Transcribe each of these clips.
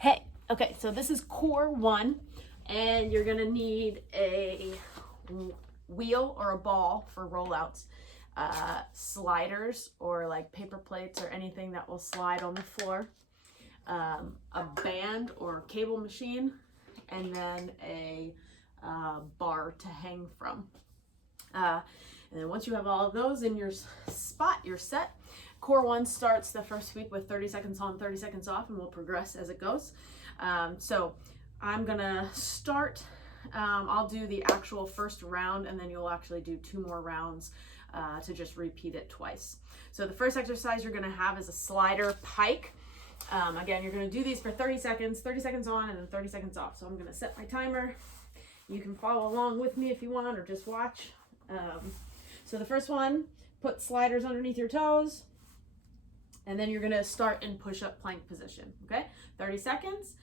Hey, okay, so this is core one, and you're gonna need a wheel or a ball for rollouts, sliders or like paper plates or anything that will slide on the floor, a band or cable machine, and then a bar to hang from. And then once you have all of those in your spot, you're set. Core one starts the first week with 30 seconds on, 30 seconds off, and we'll progress as it goes. So I'm gonna start, I'll do the actual first round, and then you'll actually do 2 more rounds to just repeat it twice. So the first exercise you're gonna have is a slider pike. Again, you're gonna do these for 30 seconds on and then 30 seconds off. So I'm gonna set my timer. You can follow along with me if you want, or just watch. So the first one, put sliders underneath your toes, and then you're gonna start in push-up plank position, okay? 30 seconds,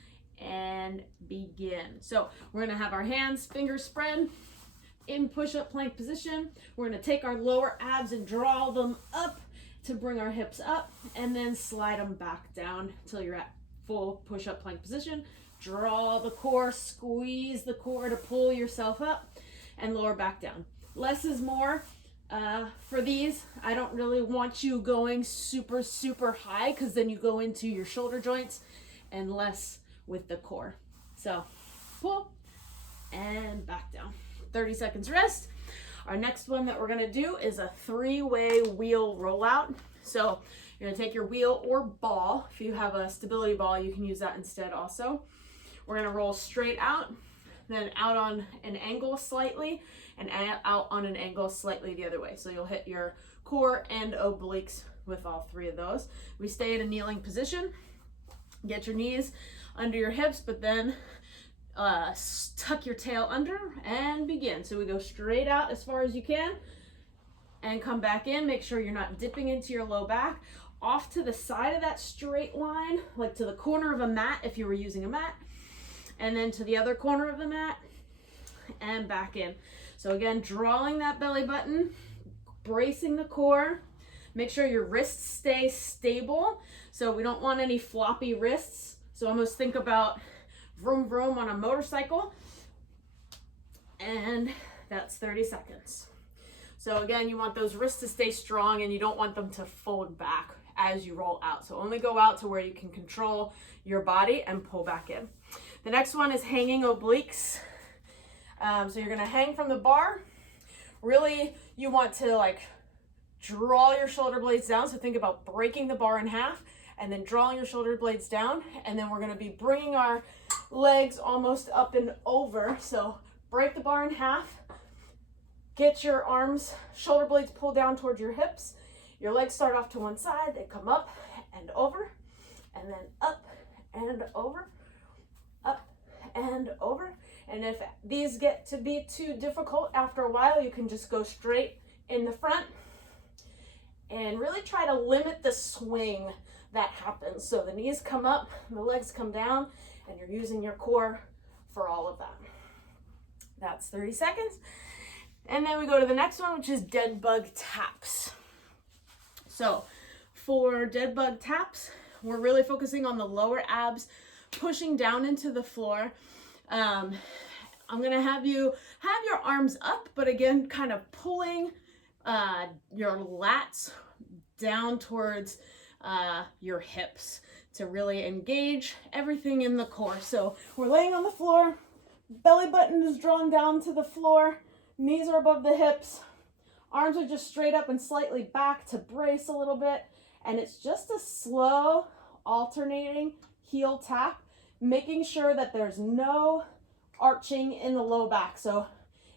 and begin. So we're gonna have our hands, fingers spread, in push-up plank position. We're gonna take our lower abs and draw them up to bring our hips up, and then slide them back down until you're at full push-up plank position. Draw the core, squeeze the core to pull yourself up, and lower back down. Less is more. For these, I don't really want you going super high, because then you go into your shoulder joints, and less with the core. So pull and back down. 30 seconds rest. Our next one that we're gonna do is a 3-way wheel rollout. So you're gonna take your wheel or ball. If you have a stability ball, you can use that instead also. We're gonna roll straight out, then out on an angle slightly, and out on an angle slightly the other way. So you'll hit your core and obliques with all 3 of those. We stay in a kneeling position. Get your knees under your hips, but then tuck your tail under and begin. So we go straight out as far as you can and come back in. Make sure you're not dipping into your low back. Off to the side of that straight line, like to the corner of a mat if you were using a mat, and then to the other corner of the mat and back in. So again, drawing that belly button, bracing the core. Make sure your wrists stay stable. So we don't want any floppy wrists. So almost think about vroom vroom on a motorcycle. And that's 30 seconds. So again, you want those wrists to stay strong, and you don't want them to fold back as you roll out. So only go out to where you can control your body and pull back in. The next one is hanging obliques. So you're gonna hang from the bar. Really, you want to like draw your shoulder blades down. So think about breaking the bar in half and then drawing your shoulder blades down. And then we're gonna be bringing our legs almost up and over. So break the bar in half. Get your arms, shoulder blades pulled down towards your hips. Your legs start off to one side. They come up and over, and then up and over, up and over. And if these get to be too difficult after a while, you can just go straight in the front and really try to limit the swing that happens. So the knees come up, the legs come down, and you're using your core for all of that. That's 30 seconds. And then we go to the next one, which is Deadbug Taps. So for Deadbug Taps, we're really focusing on the lower abs, pushing down into the floor. I'm gonna have you have your arms up, but again, kind of pulling your lats down towards your hips to really engage everything in the core. So we're laying on the floor, belly button is drawn down to the floor, knees are above the hips, arms are just straight up and slightly back to brace a little bit, and it's just a slow alternating heel tap, making sure that there's no arching in the low back. So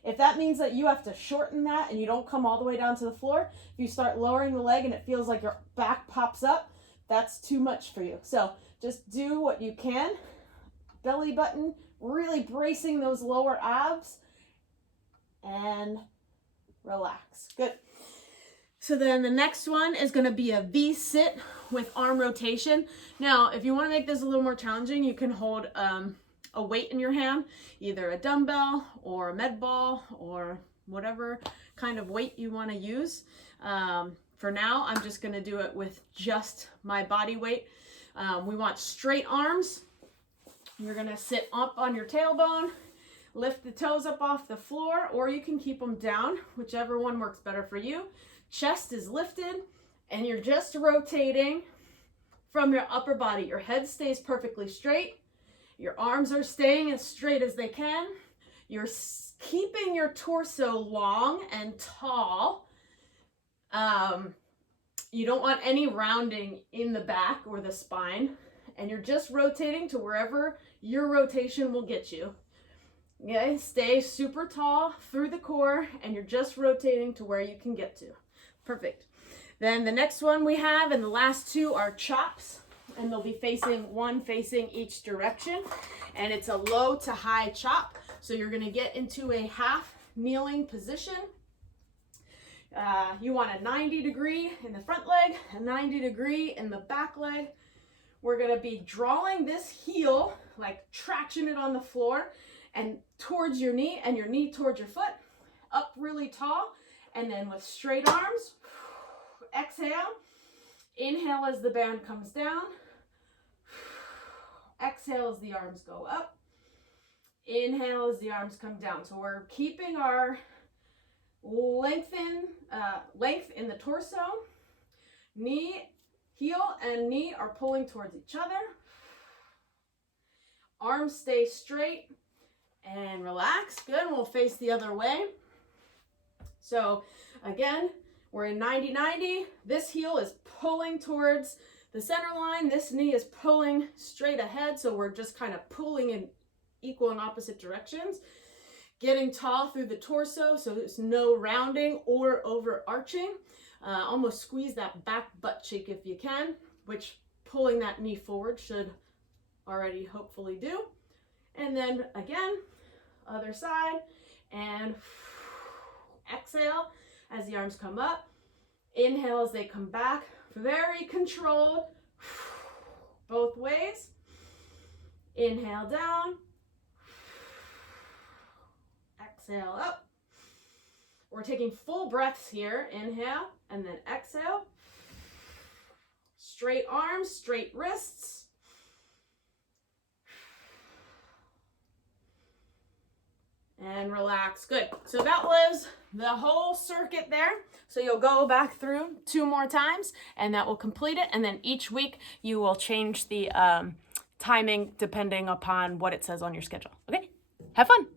if that means that you have to shorten that and you don't come all the way down to the floor, if you start lowering the leg and it feels like your back pops up, that's too much for you. So just do what you can. Belly button, really bracing those lower abs, and relax. Good. So then the next one is going to be a V-sit with arm rotation. Now, if you want to make this a little more challenging, you can hold a weight in your hand, either a dumbbell or a med ball or whatever kind of weight you want to use. For now, I'm just going to do it with just my body weight. We want straight arms, You're gonna sit up on your tailbone, lift the toes up off the floor, or you can keep them down, whichever one works better for you. Chest is lifted, and you're just rotating from your upper body. Your head stays perfectly straight. Your arms are staying as straight as they can. You're keeping your torso long and tall. You don't want any rounding in the back or the spine. And you're just rotating to wherever your rotation will get you. Okay, stay super tall through the core, and you're just rotating to where you can get to. Perfect. Then the next one we have, and the last two, are chops, and they'll be facing each direction, and it's a low to high chop. So you're going to get into a half kneeling position. You want a 90 degree in the front leg, a 90 degree in the back leg. We're going to be drawing this heel, like traction it on the floor and towards your knee, and your knee towards your foot, up really tall. And then with straight arms, exhale, inhale as the band comes down, exhale as the arms go up, inhale as the arms come down. So we're keeping our length in the torso. Heel and knee are pulling towards each other. Arms stay straight and relax. Good. We'll face the other way. So again, we're in 90-90. This heel is pulling towards the center line. This knee is pulling straight ahead. So we're just kind of pulling in equal and opposite directions. Getting tall through the torso, so there's no rounding or overarching. Almost squeeze that back butt cheek if you can, which pulling that knee forward should already hopefully do. And then again, other side, and exhale as the arms come up. Inhale as they come back, very controlled, both ways. Inhale down, exhale up. We're taking full breaths here. Inhale and then exhale. Straight arms, straight wrists. And relax. Good. So that was the whole circuit there. So you'll go back through 2 more times, and that will complete it. And then each week you will change the timing depending upon what it says on your schedule. Okay? Have fun.